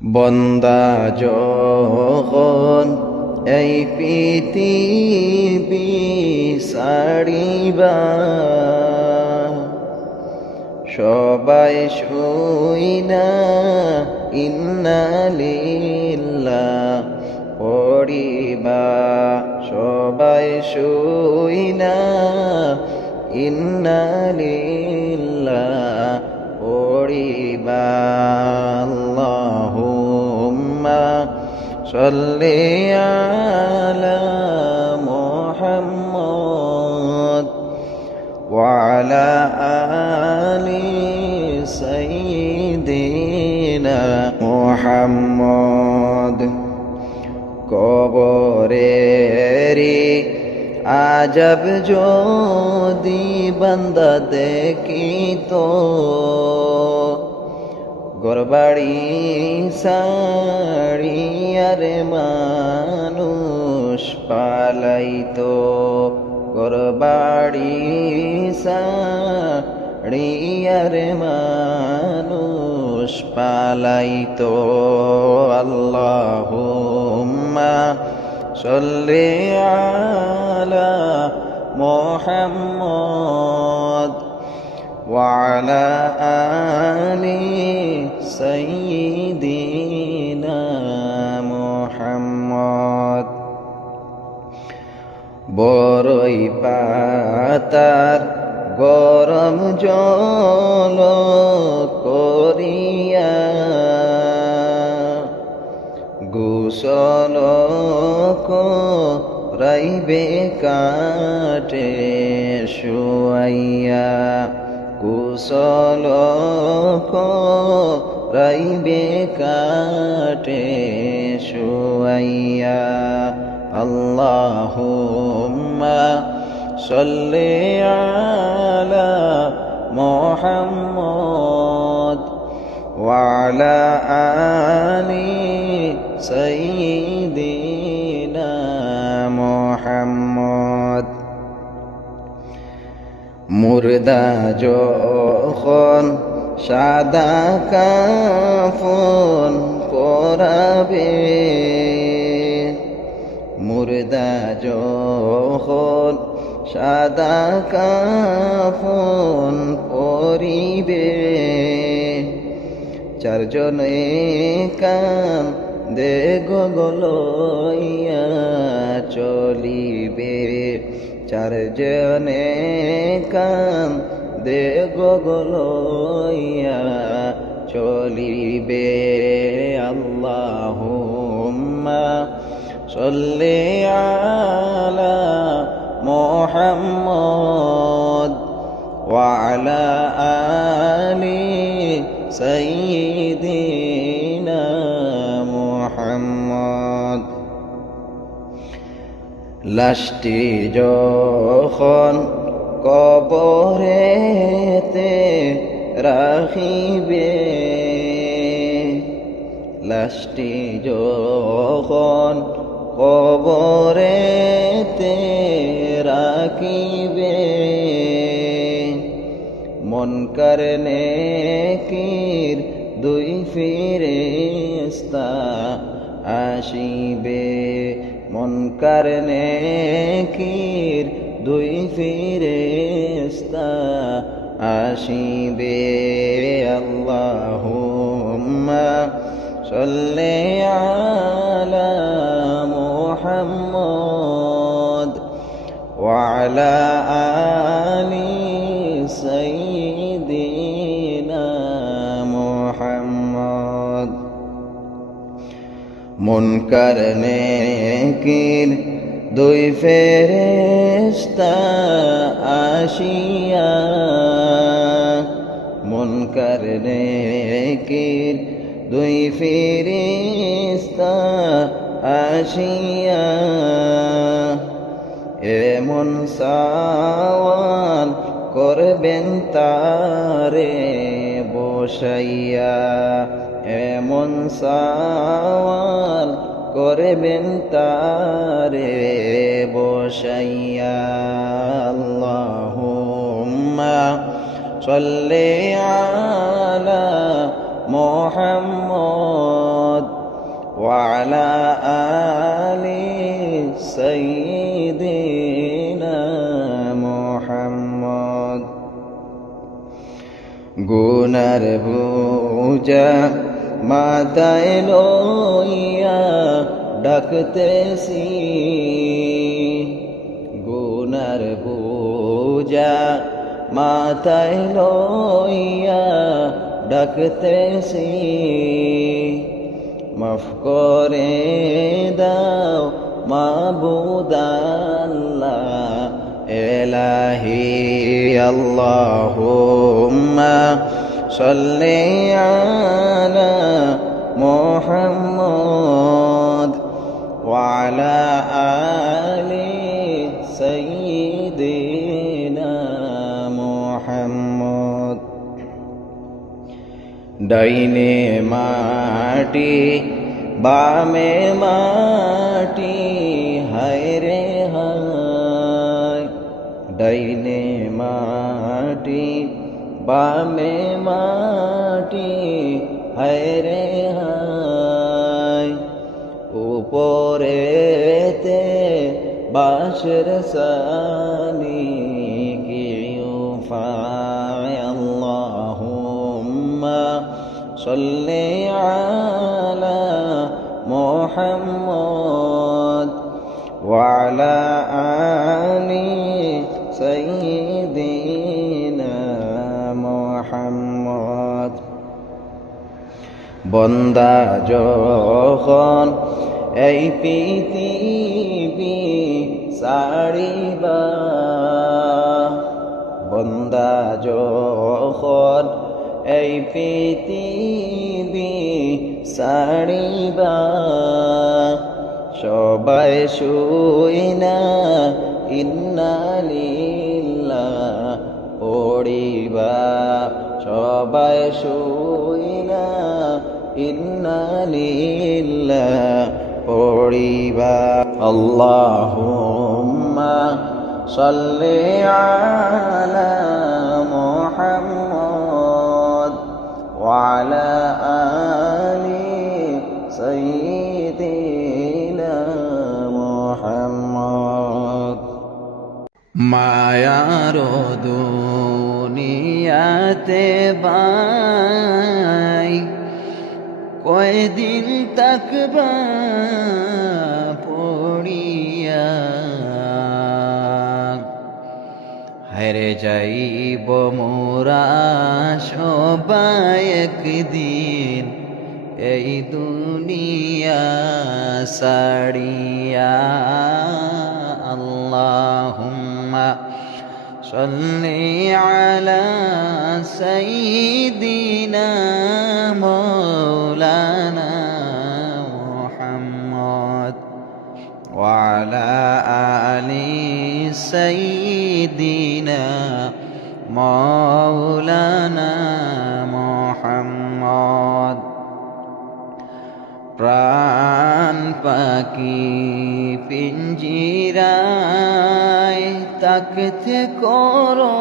বন্দা যখন এই পৃথিবী ছাড়িবা, সবাই শুইনা ইন্না লিল্লাহ পড়িবা, সবাই শুইনা ইন্না লিল্লাহ পড়িবা। আল্লাহুম্মা সাল্লি আলা মুহাম্মদ ওয়া আলা আলি সাইয়্যিদিনা মুহাম্মদ। কবরেরি আজব যদি বান্দা দেখিত, ঘরবাড়ি সারিয়ারে মানুষ পালাইতো, ঘরবাড়ি সারিয়ারে মানুষ পালাইতো। আল্লাহুম্মা সাল্লি আলা মুহাম্মদ ওয়া আলা আলি সাইয়্যিদিনা মুহাম্মদ। বরই পাতার গরম জল করিয়া গোসল করাইবে কাটে শুয়াইয়া, গোসল করাইবে কাটে শুয়াইয়া। আল্লাহুম্মা সাল্লি আলা মুহাম্মদ ওয়া আলা আলি সাইয়্যিদিনা মুহাম্মদ। মুর্দা যখন সাদা কাফন পরাবে, মুর্দা যখন সাদা কাফন পরিবে, চারজনে কান্দে গগলইয়া চলিবে, চারজনে কান্দে গগলইয়া চলিবে। আল্লাহুম্মা সাল্লি আলা মুহাম্মদ ওয়া আলা আলি সাইয়্যিদিনা মুহাম্মদ। লাশটি যখন কবরেতে রাখিবে, লাশটি যখন কবরেতে রাখিবে, মুনকার নেকির দুই ফেরেশতা আসিবে, মুনকার নেকির দুই ফেরেশতা আসিবে। আল্লাহুম্মা সাল্লি আলা মুহাম্মদ ওয়া আলা আলি সাইয়্যিদিনা মুহাম্মদ। মুনকার নেকির দুই ফেরেশতা আসিয়া, মুনকার নেকির দুই ফেরেশতা আসিয়া, এমন সওয়াল করবেন তারে বসাইয়া, এমন সওয়াল করবেন তারে বসাইয়া। আল্লাহুম্মা সাল্লি আলা মুহাম্মদ وعلى آل سيدنا محمد গুনার বোঝা মাথায় লইয়া ডাকতেছি, গুনার বোঝা মাথায় লইয়া ডাকতেছি, মাফ করে দাও মাবুদ আল্লাহ এলাহি আল্লাহুম্মা সাল্লি আলা মুহাম্মদ ওয়া আলা আলি সাইয়্যিদিনা মুহাম্মদ। ডাইনে মাটি বামে মাটি হায় রে হায়, ডাইনে মাটি বামে মাটি হায় রে হায়, উপরেতে বাঁশের সানি কি উপায়, আল্লাহুম্মা সাল্লি আলা মুহাম্মদ ওয়া আলা আলি সাইয়্যিদিনা মুহাম্মদ। বন্দা যখন এই পৃথিবী ছাড়িবা, বন্দা যখন এই পৃথিবী ছাড়িবা, সবাই শুইনা ইন্না লিল্লাহ পড়িবা, সবাই শুইনা ইন্না লিল্লাহ পড়িবা। আল্লাহুম্মা সাল্লি আলা মুহাম্মদ ওয়া আলা আলি সাইয়্যিদিনা মুহাম্মদ। মায়ার দুনিয়াতে বাই কয়দিন তাকবা পড়িয়া, হায়রে যাইব মোরা সবাই একদিন এই দুনিয়া ছাড়িয়া। আল্লাহুম্মা সাল্লি আলা সাইয়্যিদিনা মাওলানা মুহাম্মদ ওয়া আলা আলি সাইয়্যিদিনা মাওলানা মুহাম্মদ। প্রাণ পাখি পিঞ্জিরায় তাকতে করো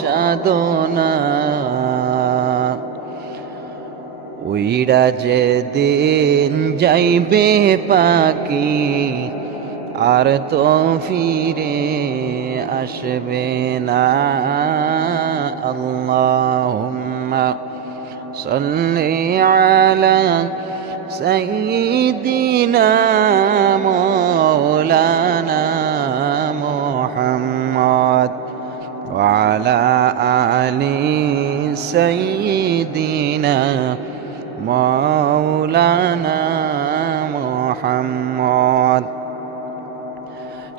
সাধনা, উইরা যেদিন যাইবে পাখি আর তো ফিরে আসবে না। আল্লাহুম্মা সাল্লি আলা সাইয়্যিদিনা মাওলানা মুহাম্মদ ওয়া আলা আলি সাইয়্যিদিনা মাওলানা মুহাম্মদ।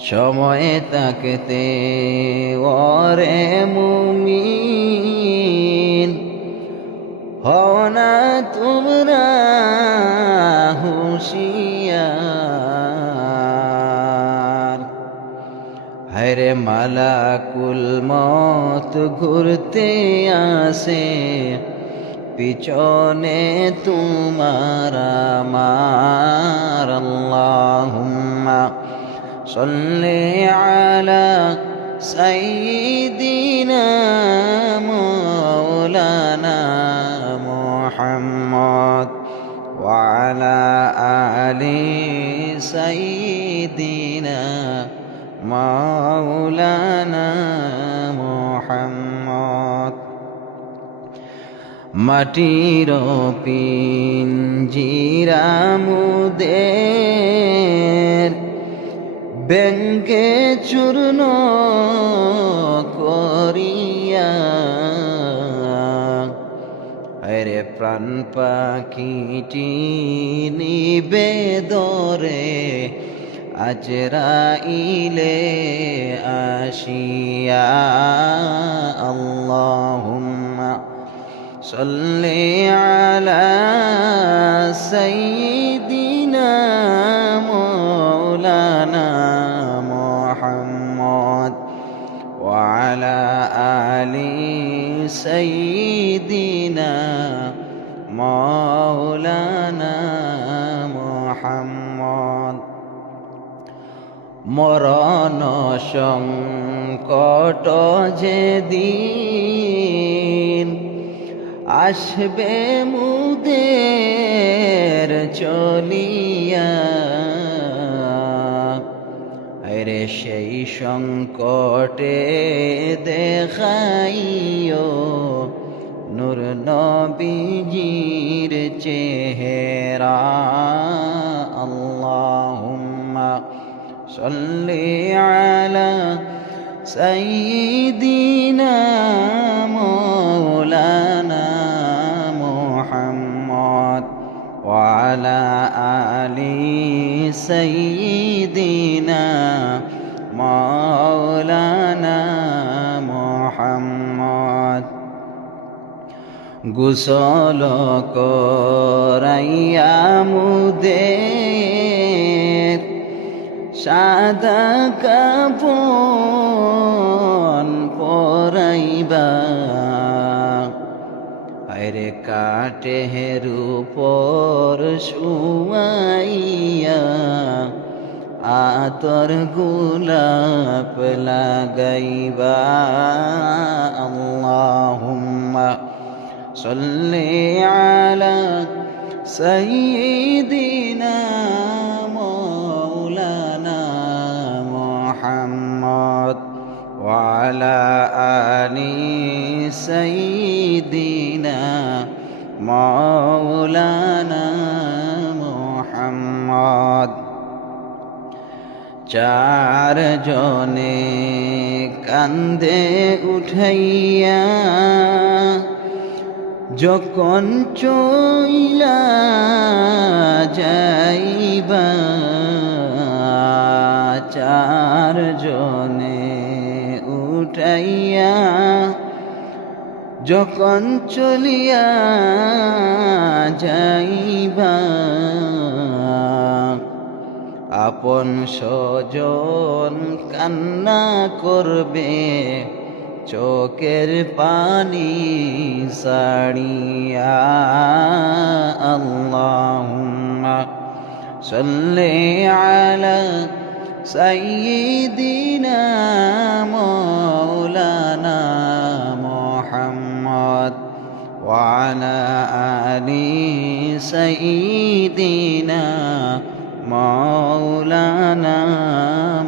সময় থাকতে ওরে মুমিন হও না তোমরা হুঁশিয়ার, হায়রে মালাকুল মত ঘুরতে আসে পিছনে তোমার আমার। আল্লাহুম্মা সাল্লি আলা সাইয়্যিদিনা মাওলানা মুহাম্মদ ওয়া আলা মাটির পিঞ্জিরা মুদের ব্যঙ্গে চূর্ণ করিয়া আরে প্রাণ পাখিটি নিবেদরে আজরাইলে আসিয়া আল্লাহুম্মা সাল্লি আলা সাইয়্যিদিনা মাওলানা মুহাম্মদ ওয়া আলা আলি সাইয়্যিদিনা মাওলানা মুহাম্মদ। মরণ সংকট যেদিন আসবে মুদের চলিয়া আরে সেই সংকটে দেখাইও নূর নবীজির চেহারা আল্লাহুম্মা সাল্লি আলা সাইয়্যিদিনা মাওলানা মুহাম্মদ ওয়া আলা আলি সাইয়্যিদিনা মাওলানা মুহাম্মদ। গোসল করাইয়া মুদের সাদা কাফন পরাইবা আরে কাঠের উপর শুয়াইয়া আতর গোলাপ লাগাইবা আল্লাহুম্মা সাল্লি আলা সাইয়্যিদিনা মাওলানা মুহাম্মদ ওয়া আলা আলি সাইয়্যিদিনা মাওলানা মুহাম্মদ। চার জনে কান্দে উঠাইয়া যখন চইলা যাইবা চার জনে উঠাইয়া যখন চলিয়া যাইবা আপন স্বজন কান্না করবে চোখের পানি সারিয়া আল্লাহুম্মা সাল্লি আলা সাইয়্যিদিনা মাওলানা মুহাম্মদ ওয়া আলা আলি সাইয়্যিদিনা মাওলানা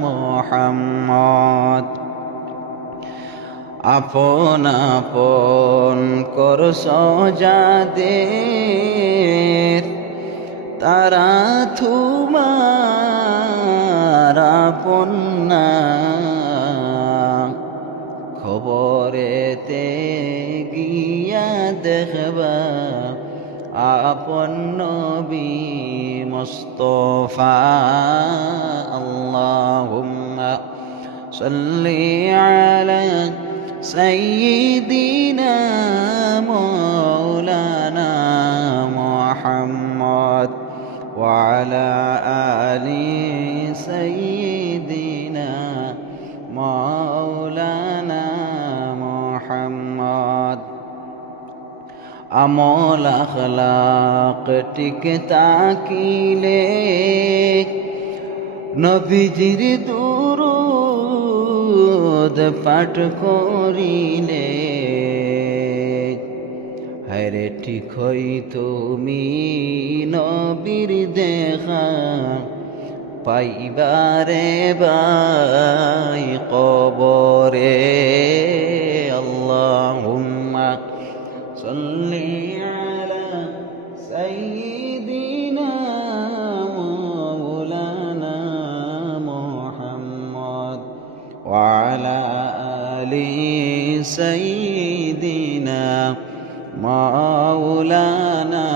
মুহাম্মদ। আপন আপন করস যাদের তারা তোমার আপন না খবরেতে গিয়া দেখবা আপন নবী মুস্তাফা আল্লাহুম্মা সাল্লি আলা সাইয়্যিদিনা মাওলানা মুহাম্মদ ওয়া আলা আলি সাইয়্যিদিনা মাওলানা মুহাম্মদ। আমল আখলাক টিকে তাকিলে নবীজির দুরূদ পাঠ করিলে হায়রে ঠিক হই তুমি নবীর দেখা পাইবারে বাই কবরে আল্লাহুম্মা সাল্লি سيدنا مولانا